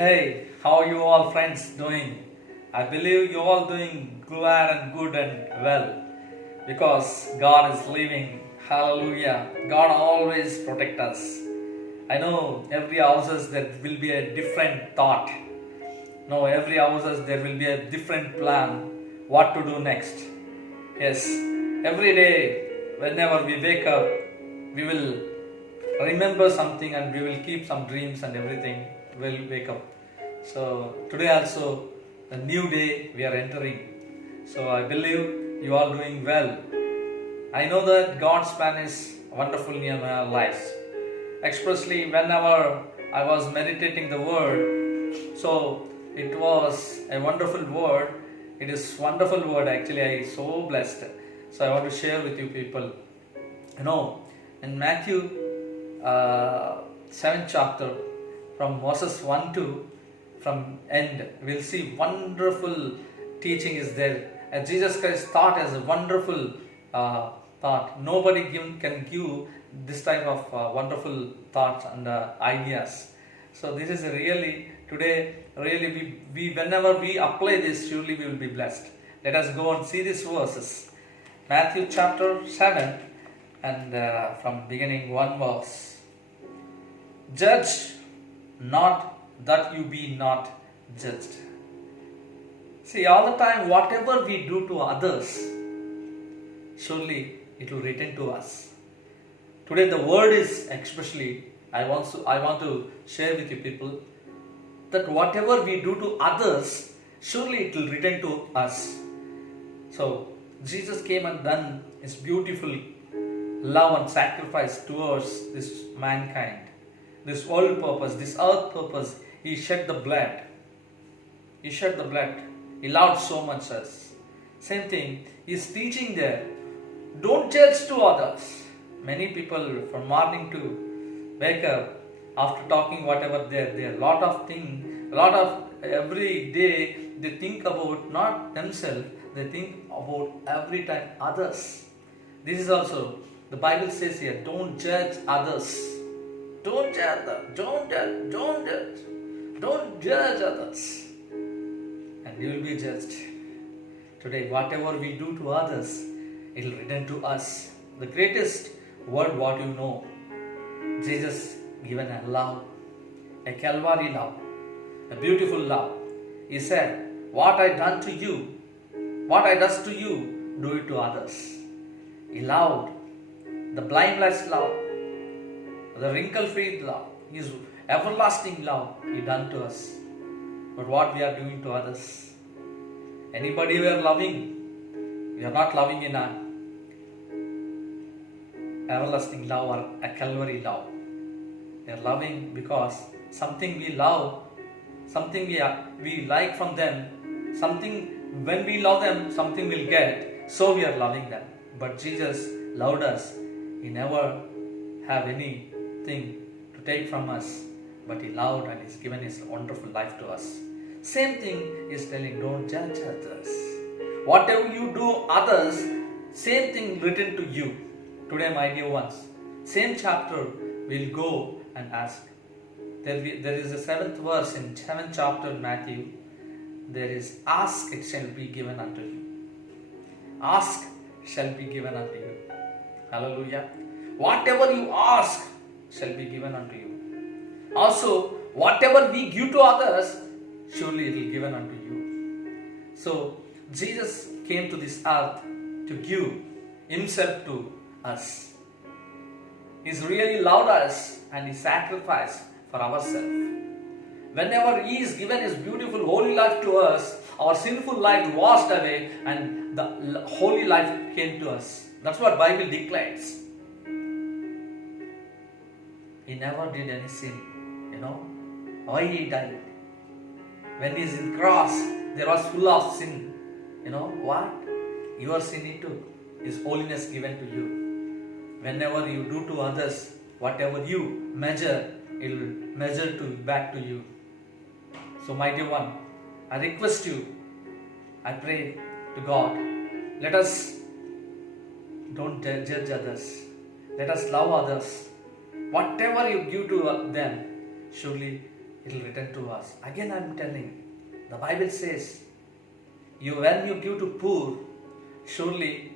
Hey, how are you all friends doing? I believe you all doing glad and good and well because God is living. Hallelujah. God always protect us. I know every houses there will be a different thought. No, every houses there will be a different plan what to do next. Yes, every day whenever we wake up, we will remember something and we will keep some dreams and everything will wake up. So today also a new day we are entering. So I believe you are doing well. I know that God's plan is wonderful in our lives. Especially whenever I was meditating the word, so it was a wonderful word. It is wonderful word actually. I so blessed. So I want to share with you people. You know, in Matthew 7th chapter from verses 1 to from end we'll see wonderful teaching is there. Jesus Christ thought as a wonderful thought. Nobody can give this type of wonderful thoughts and ideas. So this is really today really we whenever we apply this surely we will be blessed. Let us go and see these verses. Matthew chapter 7 and from beginning one verse. Judge not that you be not judged. See, all the time whatever we do to others, surely it will return to us. Today the word is especially I want to share with you people that whatever we do to others, surely it will return to us. So Jesus came and done his beautiful love and sacrifice towards this mankind, this world purpose, this earth purpose. He shed the blood. He shed the blood. He loved so much us. Same thing, he is teaching there. Don't judge to others. Many people from morning to wake up after talking whatever there lot of things, lot of every day they think about not themselves, they think about every time others. This is also the Bible says here, don't judge others. Don't judge them. Don't judge. Don't judge. Don't judge others. And you will be judged. Today, whatever we do to others, it will return to us. The greatest word what you know, Jesus given a love, a Calvary love, a beautiful love. He said, what I done to you, what I does to you, do it to others. He loved the blameless love, the wrinkle-free love, his everlasting love he done to us. But what we are doing to others? Anybody we are loving, we are not loving in a everlasting love or a Calvary love. We are loving because something we love, something we like from them, something when we love them, something we'll get. So we are loving them. But Jesus loved us. He never have anything to take from us, but he loved and he's given his wonderful life to us. Same thing is telling, don't judge others. Whatever you do others, same thing written to you. Today, my dear ones, same chapter we'll go and ask. There is a 7th verse in 7th chapter Matthew. There is, ask it shall be given unto you. Ask shall be given unto you. Hallelujah. Whatever you ask shall be given unto you. Also, whatever we give to others, surely it will be given unto you. So, Jesus came to this earth to give himself to us. He's really loved us and he sacrificed for ourselves. Whenever he is given his beautiful holy life to us, our sinful life washed away and the holy life came to us. That's what Bible declares. He never did any sin. You know why he died? When he is in cross, there was full of sin. You know what? Your sin he took. His holiness given to you. Whenever you do to others, whatever you measure, it will measure back to you. So my dear one, I request you, I pray to God, let us don't judge others. Let us love others. Whatever you give to them, surely it will return to us. Again I am telling, the Bible says, when you give to poor, surely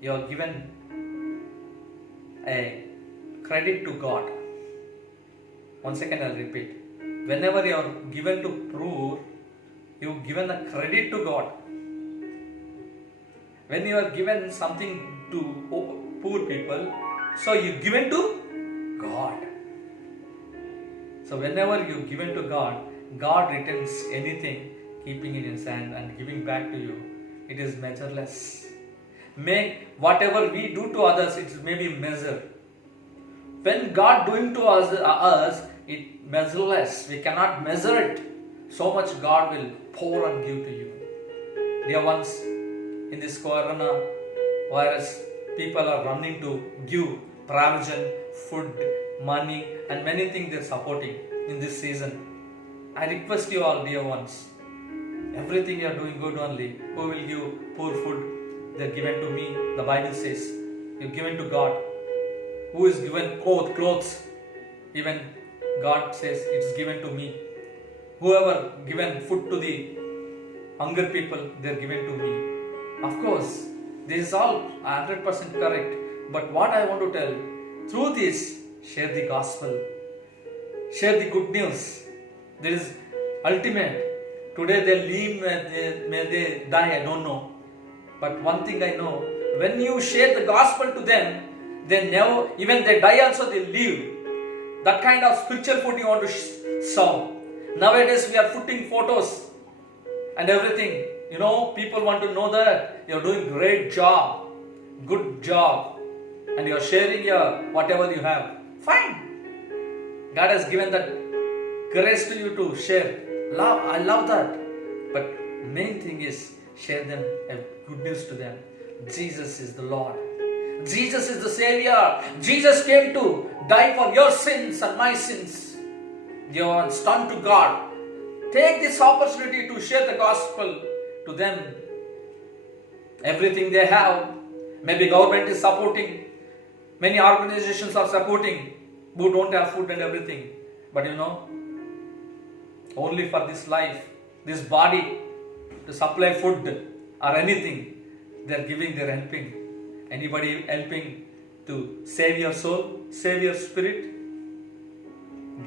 you are given a credit to God. Once again I'll repeat. Whenever you are given to poor, you've given a credit to God. When you are given something to poor people, so you given to God. So whenever you given to God, God returns anything, keeping in His hand and giving back to you. It is measureless. Whatever we do to others, it may be measured. When God doing to us, it measureless. We cannot measure it. So much God will pour and give to you. Dear ones, in this corona virus, people are running to give provision, food, money, and many things they are supporting in this season. I request you all, dear ones, everything you are doing good only. Who will give poor food? They are given to me. The Bible says, you are given to God. Who is given clothes? Even God says, it's given to me. Whoever given food to the hunger people, they are given to me. Of course, this is all 100% correct. But what I want to tell, through this, share the gospel. Share the good news. There is ultimate. Today they live, may they die, I don't know. But one thing I know, when you share the gospel to them, they never, even they die also, they live. That kind of spiritual food you want to serve. Nowadays we are putting photos and everything. People want to know that you are doing great job, good job, and you are sharing your whatever you have. Fine. God has given that grace to you to share. I love that. But main thing is share them good news to them. Jesus is the Lord. Jesus is the Savior. Jesus came to die for your sins and my sins. Dear ones, turn to God. Take this opportunity to share the gospel to them. Everything they have. Maybe government is supporting. Many organizations are supporting who don't have food and everything. But only for this life, this body, to supply food or anything, they are giving, they are helping. Anybody helping to save your soul, save your spirit,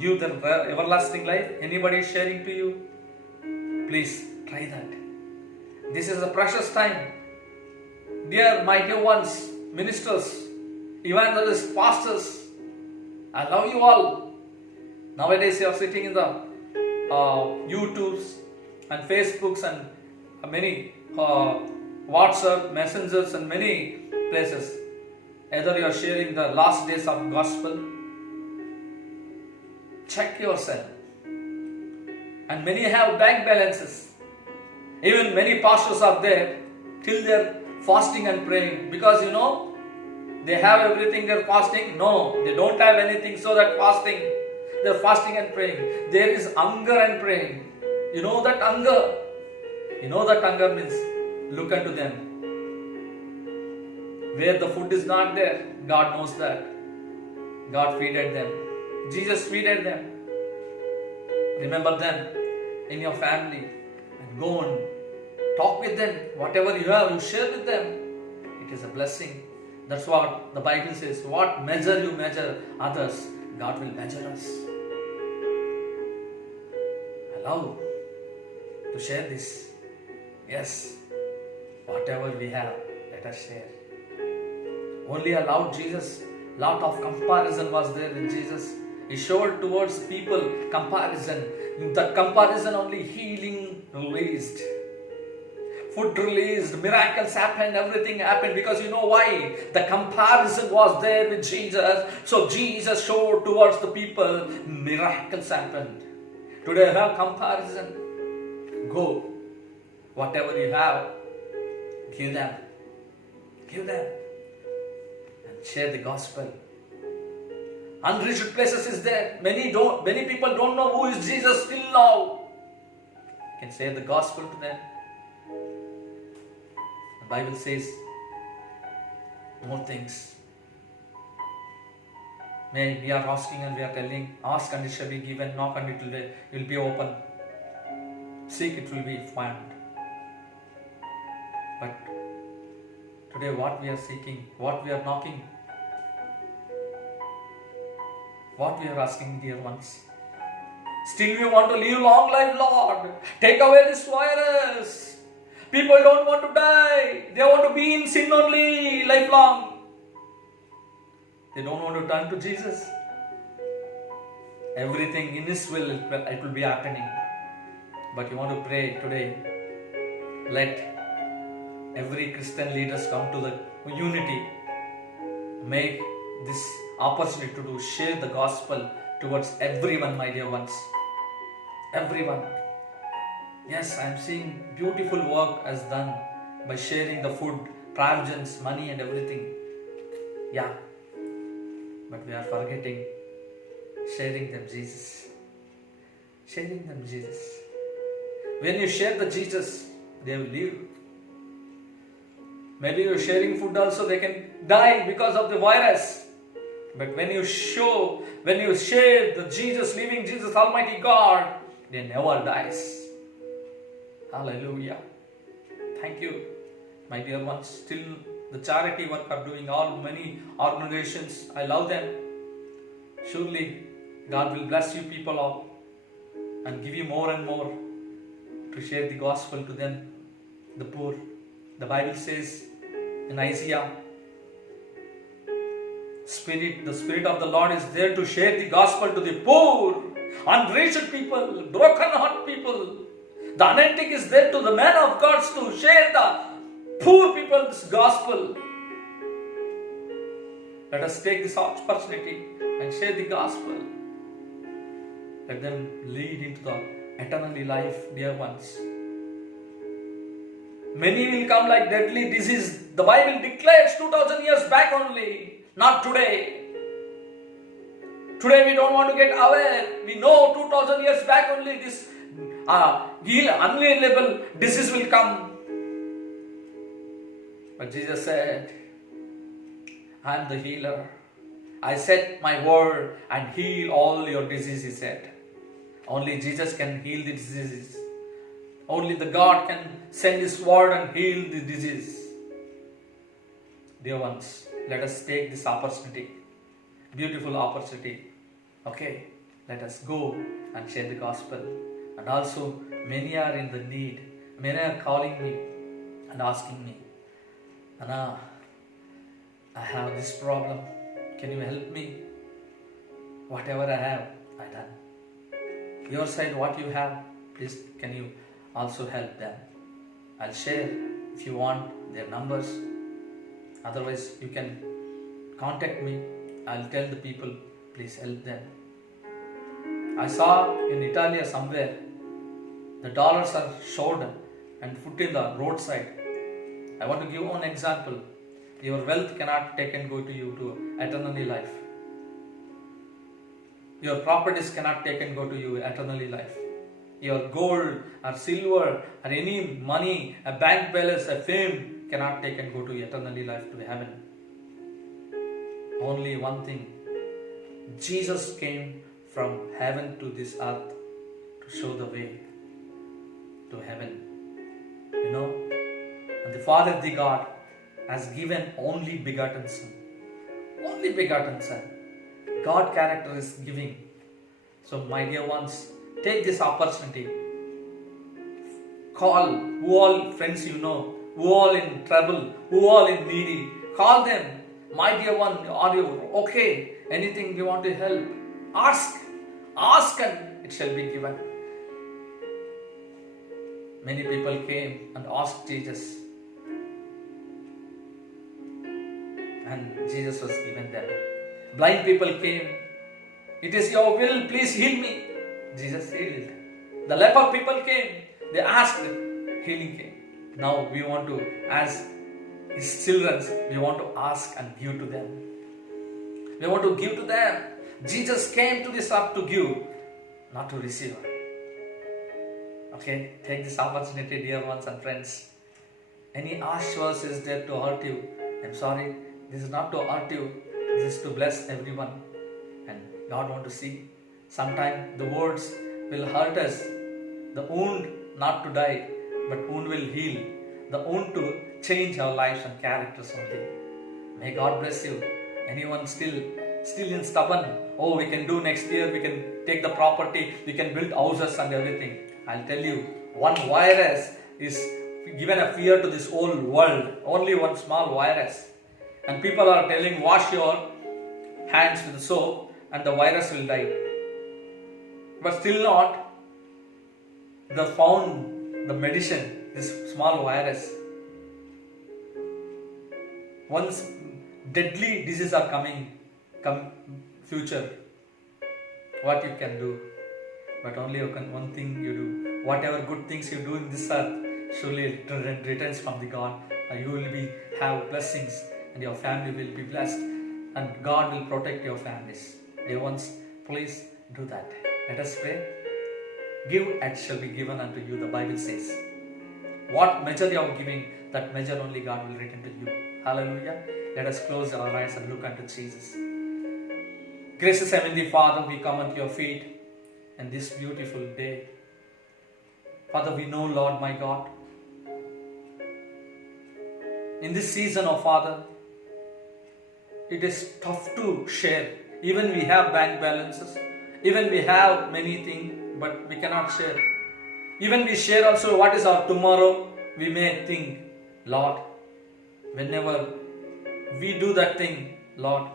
give the everlasting life? Anybody sharing to you? Please try that. This is a precious time. Dear my dear ones, ministers, evangelists, pastors, I love you all. Nowadays you are sitting in the YouTubes and Facebooks and many WhatsApp messengers and many places. Either you are sharing the last days of gospel. Check yourself. And many have bank balances. Even many pastors are there till they are fasting and praying, because they have everything, they are fasting. No, they don't have anything, so that fasting, they are fasting and praying. There is hunger and praying. You know that hunger? That hunger means look unto them. Where the food is not there, God knows that. God feeded them. Jesus feeded them. Remember them in your family and go and talk with them. Whatever you have, you share with them. It is a blessing. That's what the Bible says. What measure you measure others, God will measure us. Allow to share this. Yes, whatever we have, let us share. Only allowed Jesus. Lot of comparison was there in Jesus. He showed towards people comparison. That comparison only healing released. Food released, miracles happened, everything happened, because why? The comparison was there with Jesus. So Jesus showed towards the people, miracles happened. Today you have comparison. Go. Whatever you have, give them. Give them. And share the gospel. Unreached places is there. Many people don't know who is Jesus till now. You can share the gospel to them. The Bible says more things. May we are asking and we are telling, ask and it shall be given, knock and it will be open, seek it will be found. But today what we are seeking, what we are knocking, what we are asking, dear ones. Still we want to live long life, Lord. Take away this virus. People don't want to die. They want to be in sin only lifelong. They don't want to turn to Jesus. Everything in His will, it will be happening. But you want to pray today. Let every Christian leaders come to the unity. Make this opportunity to share the gospel towards everyone, my dear ones. Everyone. Yes, I am seeing beautiful work as done by sharing the food, provisions, money and everything. Yeah. But we are forgetting sharing them Jesus. Sharing them Jesus. When you share the Jesus, they will live. Maybe you are sharing food also, they can die because of the virus. But when you share the Jesus, living Jesus, Almighty God, they never dies. Hallelujah. Thank you, my dear ones. Still the charity work are doing many organizations. I love them. Surely God will bless you people all and give you more and more to share the gospel to them, the poor. The Bible says in Isaiah, the Spirit of the Lord is there to share the gospel to the poor, unreached people, broken heart people. The anointing is there to the man of God to share the poor people this gospel. Let us take this opportunity and share the gospel. Let them lead into the eternal life, dear ones. Many will come like deadly disease. The Bible declares 2000 years back only, not today. Today we don't want to get aware. We know 2000 years back only this unhealable disease will come. But Jesus said, I am the healer. I said my word and heal all your diseases, he said. Only Jesus can heal the diseases. Only the God can send His word and heal the disease. Dear ones, let us take this opportunity. Beautiful opportunity. Okay, let us go and share the gospel. And also, many are in the need. Many are calling me and asking me, Anna, I have this problem. Can you help me? Whatever I have, I done. Your side, what you have, please can you also help them? I'll share if you want their numbers. Otherwise, you can contact me. I'll tell the people, please help them. I saw in Italy somewhere, the dollars are showed and put in the roadside. I want to give one example. Your wealth cannot take and go to you to eternally life. Your properties cannot take and go to you eternally life. Your gold or silver or any money, a bank balance, a fame cannot take and go to eternally life to heaven. Only one thing. Jesus came from heaven to this earth to show the way to heaven. You know, and the Father, the God, has given only begotten Son. Only begotten Son. God character is giving. So my dear ones, take this opportunity. Call who all friends you know, who all in trouble, who all in needy. Call them. My dear one, are you okay? Anything you want to help? Ask. Ask and it shall be given. Many people came and asked Jesus. And Jesus was given them. Blind people came. It is your will, please heal me. Jesus healed. The leper people came. They asked, healing came. Now we want to, as His children, we want to ask and give to them. We want to give to them. Jesus came to this earth to give, not to receive. Okay, take this opportunity, dear ones and friends. Any harsh words is there to hurt you. I'm sorry, this is not to hurt you. This is to bless everyone. God want to see. Sometimes the words will hurt us. The wound not to die, but wound will heal. The wound to change our lives and characters only. May God bless you. Anyone still in stubborn? Oh, we can do next year, we can take the property, we can build houses and everything. I'll tell you, one virus is given a fear to this whole world. Only one small virus. And people are telling, wash your hands with soap and the virus will die. But still not, they found the medicine, this small virus. Once deadly diseases are coming, future, what you can do? But only one thing you do. Whatever good things you do in this earth, surely it returns from the God. You will have blessings, and your family will be blessed, and God will protect your families. Dear ones, please do that. Let us pray. Give and shall be given unto you, the Bible says. What measure you are giving, that measure only God will return to you. Hallelujah. Let us close our eyes and look unto Jesus. Gracious Heavenly Father, we come at your feet in this beautiful day. Father, we know, Lord my God, in this season, oh Father, it is tough to share. Even we have bank balances, even we have many things, but we cannot share. Even we share also what is our tomorrow, we may think, Lord, whenever we do that thing, Lord,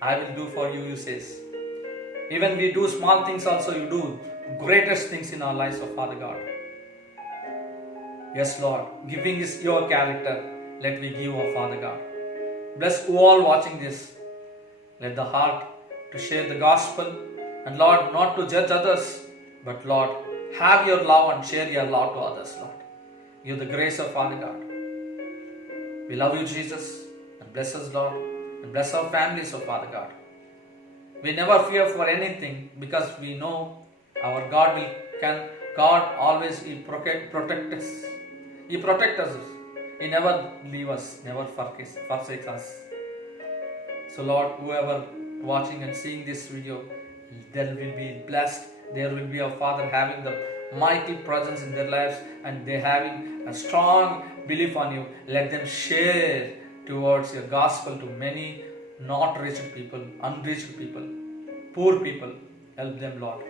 I will do for you, you says. Even we do small things also, you do greatest things in our lives, oh Father God. Yes, Lord, giving is your character. Let me give, oh Father God. Bless all watching this. Let the heart to share the gospel, and Lord, not to judge others, but Lord, have your love and share your love to others, Lord. Give the grace of Father God. We love you, Jesus, and bless us, Lord, and bless our families, oh Father God. We never fear for anything, because we know our God God always will protect us. He protects us. He never leave us, never forsake us. So Lord, whoever watching and seeing this video, they will be blessed. There will be a Father having the mighty presence in their lives, and they having a strong belief on you. Let them share towards your gospel to many not reached people, unreached people, poor people. Help them, Lord,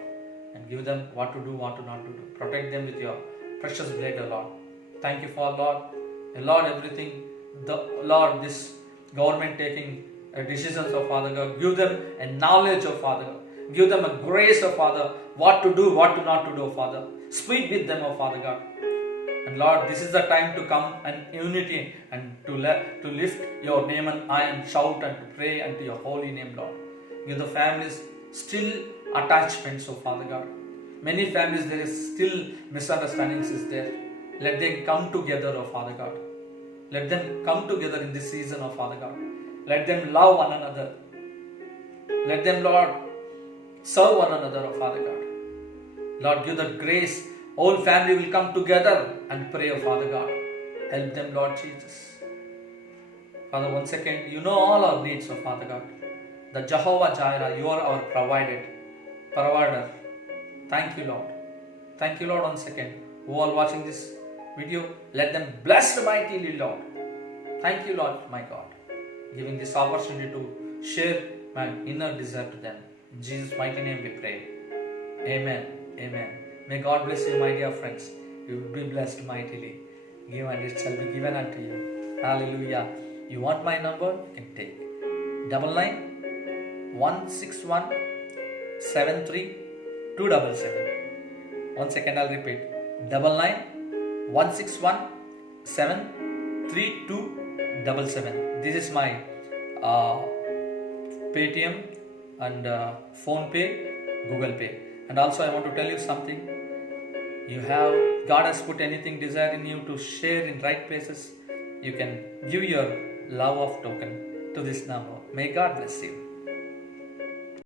and give them what to do, what to not to do. Protect them with your precious blood, Lord. Thank you for, Lord. Lord, everything, Lord, this government taking decisions of Father God, give them a knowledge of Father God. Give them a grace of Father, what to do, what to not to do, Father. Speak with them, O Father God. And Lord, this is the time to come in unity and to lift your name and I and shout and to pray unto your holy name, Lord. Give the families still attachments, O Father God. Many families, there is still misunderstandings is there. Let them come together, O Father God. Let them come together in this season, O Father God. Let them love one another. Let them, Lord, serve one another, O Father God. Lord, give that grace. Whole family will come together and pray, O Father God. Help them, Lord Jesus. Father, once again, you know all our needs, O Father God. The Jehovah Jireh, you are our provider. Thank you, Lord. Thank you, Lord, once again. Who are watching this video, let them bless mightily, Lord. Thank you, Lord, my God, giving this opportunity to share my inner desire to them. In Jesus' mighty name we pray. Amen. Amen. May God bless you, my dear friends. You will be blessed mightily. Give and it shall be given unto you. Hallelujah. You want my number? You can take 99-161-73-277. Once again, I'll repeat. 99-161-73-277. This is my Paytm and Phone Pay, Google Pay. And also I want to tell you something. God has put anything desire in you to share in right places. You can give your love of token to this number. May God bless you.